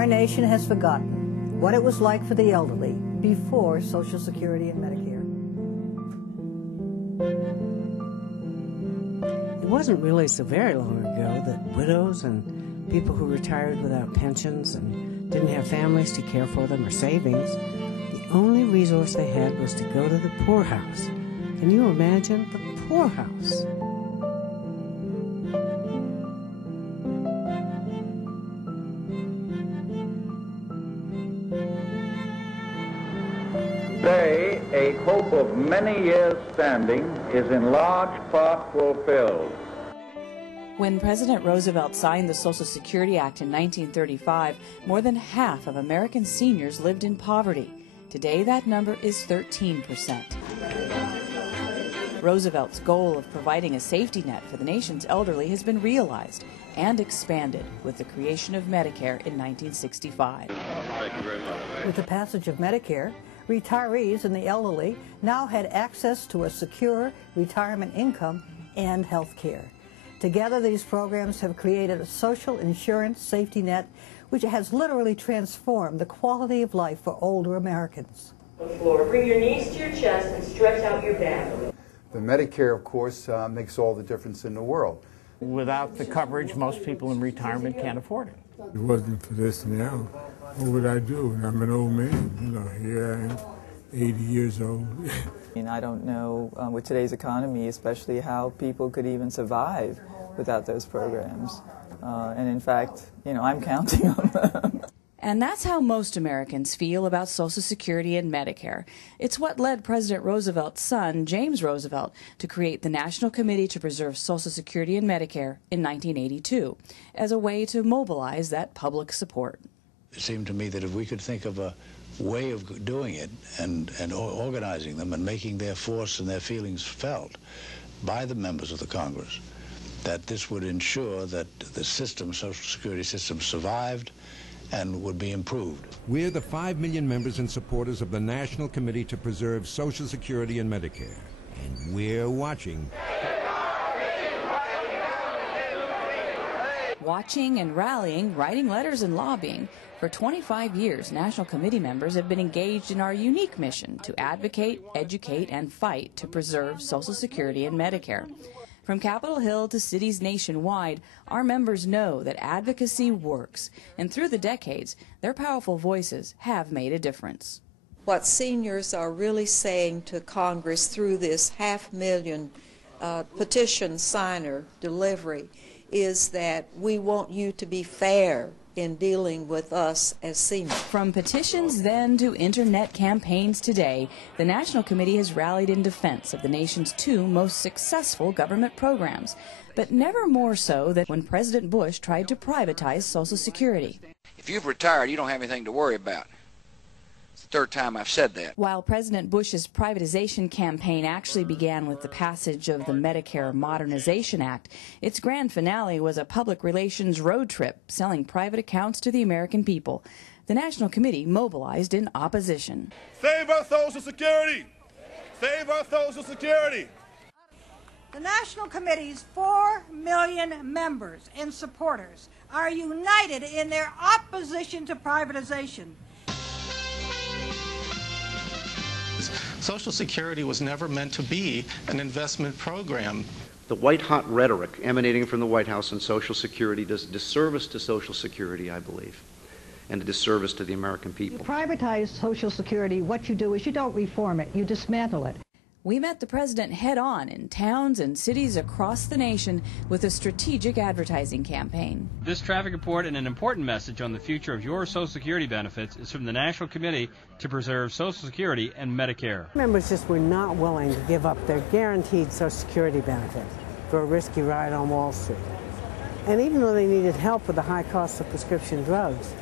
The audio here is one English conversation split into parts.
Our nation has forgotten what it was like for the elderly before Social Security and Medicare. It wasn't really so very long ago that widows and people who retired without pensions and didn't have families to care for them or savings, the only resource they had was to go to the poorhouse. Can you imagine the poorhouse? Today, a hope of many years standing is in large part fulfilled. When President Roosevelt signed the Social Security Act in 1935, more than half of American seniors lived in poverty. Today, that number is 13%. Roosevelt's goal of providing a safety net for the nation's elderly has been realized and expanded with the creation of Medicare in 1965. Thank you very much. With the passage of Medicare, retirees and the elderly now had access to a secure retirement income and health care. Together, these programs have created a social insurance safety net which has literally transformed the quality of life for older Americans. The floor. Bring your knees to your chest and stretch out your back. The Medicare, of course, makes all the difference in the world. Without the coverage, most people in retirement can't afford it. If it wasn't for this now, what would I do? I'm an old man, you know, here I am, 80 years old. I don't know with today's economy, especially how people could even survive without those programs. And in fact, I'm counting on them. And that's how most Americans feel about Social Security and Medicare. It's what led President Roosevelt's son, James Roosevelt, to create the National Committee to Preserve Social Security and Medicare in 1982 as a way to mobilize that public support. It seemed to me that if we could think of a way of doing it and organizing them and making their force and their feelings felt by the members of the Congress, that this would ensure that the system, Social Security system, survived and would be improved. We're the 5 million members and supporters of the National Committee to Preserve Social Security and Medicare. And we're watching. Watching and rallying, writing letters and lobbying. For 25 years, National Committee members have been engaged in our unique mission to advocate, educate, and fight to preserve Social Security and Medicare. From Capitol Hill to cities nationwide, our members know that advocacy works, and through the decades, their powerful voices have made a difference. What seniors are really saying to Congress through this 500,000 petition signer delivery is that we want you to be fair in dealing with us as seniors. From petitions then to internet campaigns today, the National Committee has rallied in defense of the nation's 2 most successful government programs, but never more so than when President Bush tried to privatize Social Security. If you've retired, you don't have anything to worry about. It's the 3rd time I've said that. While President Bush's privatization campaign actually began with the passage of the Medicare Modernization Act, its grand finale was a public relations road trip selling private accounts to the American people. The National Committee mobilized in opposition. Save our Social Security! Save our Social Security! The National Committee's 4 million members and supporters are united in their opposition to privatization. Social Security was never meant to be an investment program. The white-hot rhetoric emanating from the White House on Social Security does disservice to Social Security, I believe, and a disservice to the American people. You privatize Social Security, what you do is you don't reform it, you dismantle it. We met the president head-on in towns and cities across the nation with a strategic advertising campaign. This traffic report and an important message on the future of your Social Security benefits is from the National Committee to Preserve Social Security and Medicare. Members just were not willing to give up their guaranteed Social Security benefit for a risky ride on Wall Street. And even though they needed help with the high cost of prescription drugs,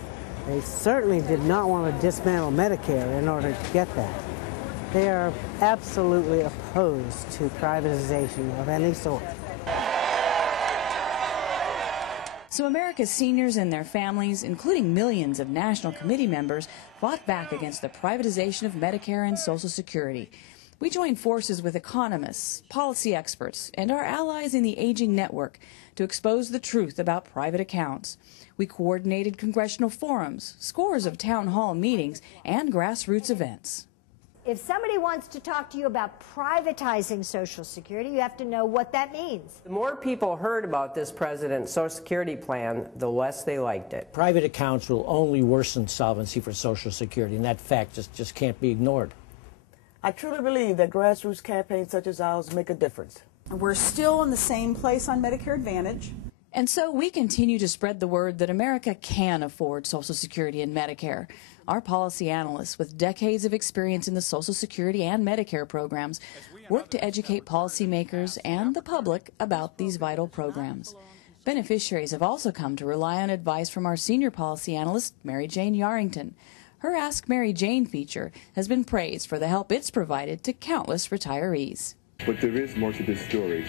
they certainly did not want to dismantle Medicare in order to get that. They are absolutely opposed to privatization of any sort. So America's seniors and their families, including millions of National Committee members, fought back against the privatization of Medicare and Social Security. We join forces with economists, policy experts, and our allies in the Aging Network to expose the truth about private accounts. We coordinated congressional forums, scores of town hall meetings, and grassroots events. If somebody wants to talk to you about privatizing Social Security, you have to know what that means. The more people heard about this president's Social Security plan, the less they liked it. Private accounts will only worsen solvency for Social Security, and that fact just can't be ignored. I truly believe that grassroots campaigns such as ours make a difference. We're still in the same place on Medicare Advantage. And so we continue to spread the word that America can afford Social Security and Medicare. Our policy analysts, with decades of experience in the Social Security and Medicare programs, work to educate policymakers and the public about these vital programs. Beneficiaries have also come to rely on advice from our senior policy analyst, Mary Jane Yarrington. Her Ask Mary Jane feature has been praised for the help it's provided to countless retirees. But there is more to this story.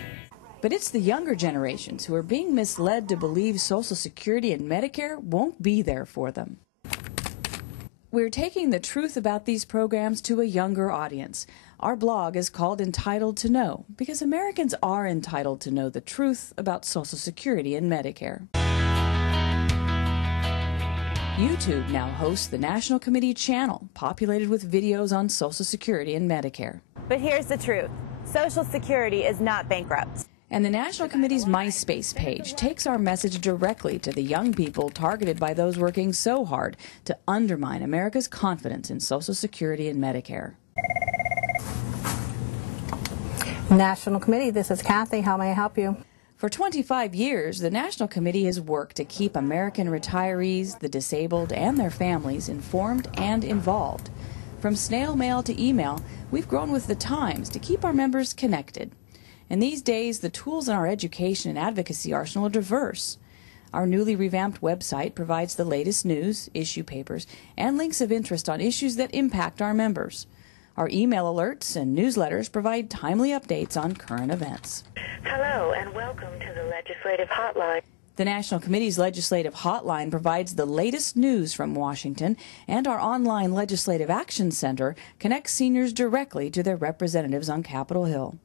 But it's the younger generations who are being misled to believe Social Security and Medicare won't be there for them. We're taking the truth about these programs to a younger audience. Our blog is called Entitled to Know because Americans are entitled to know the truth about Social Security and Medicare. YouTube now hosts the National Committee channel, populated with videos on Social Security and Medicare. But here's the truth. Social Security is not bankrupt. And the National Committee's MySpace page takes our message directly to the young people targeted by those working so hard to undermine America's confidence in Social Security and Medicare. National Committee, this is Kathy. How may I help you? For 25 years, the National Committee has worked to keep American retirees, the disabled, and their families informed and involved. From snail mail to email, we've grown with the times to keep our members connected. And these days, the tools in our education and advocacy arsenal are diverse. Our newly revamped website provides the latest news, issue papers, and links of interest on issues that impact our members. Our email alerts and newsletters provide timely updates on current events. Hello, and welcome to the Legislative Hotline. The National Committee's Legislative Hotline provides the latest news from Washington, and our online Legislative Action Center connects seniors directly to their representatives on Capitol Hill.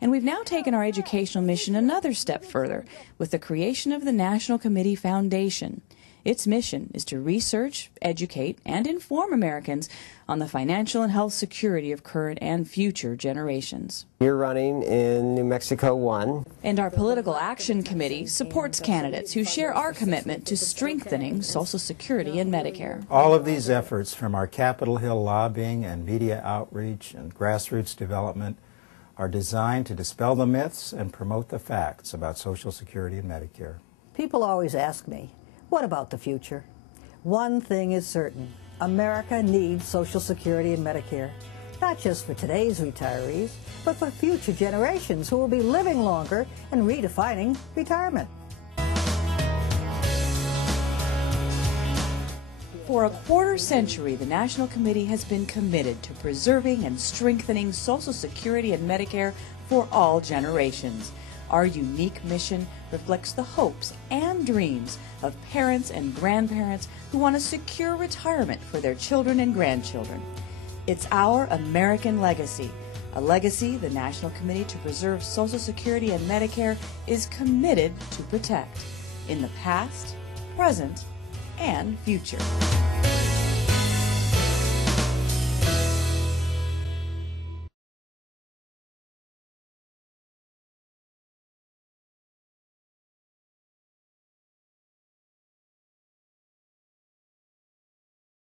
And we've now taken our educational mission another step further with the creation of the National Committee Foundation. Its mission is to research, educate, and inform Americans on the financial and health security of current and future generations. You're running in New Mexico 1. And our Political Action Committee supports candidates who share our commitment to strengthening Social Security and Medicare. All of these efforts, from our Capitol Hill lobbying and media outreach and grassroots development, are designed to dispel the myths and promote the facts about Social Security and Medicare. People always ask me, what about the future? One thing is certain. America needs Social Security and Medicare, not just for today's retirees, but for future generations who will be living longer and redefining retirement. For a quarter century, the National Committee has been committed to preserving and strengthening Social Security and Medicare for all generations. Our unique mission reflects the hopes and dreams of parents and grandparents who want a secure retirement for their children and grandchildren. It's our American legacy, a legacy the National Committee to Preserve Social Security and Medicare is committed to protect in the past, present, and future.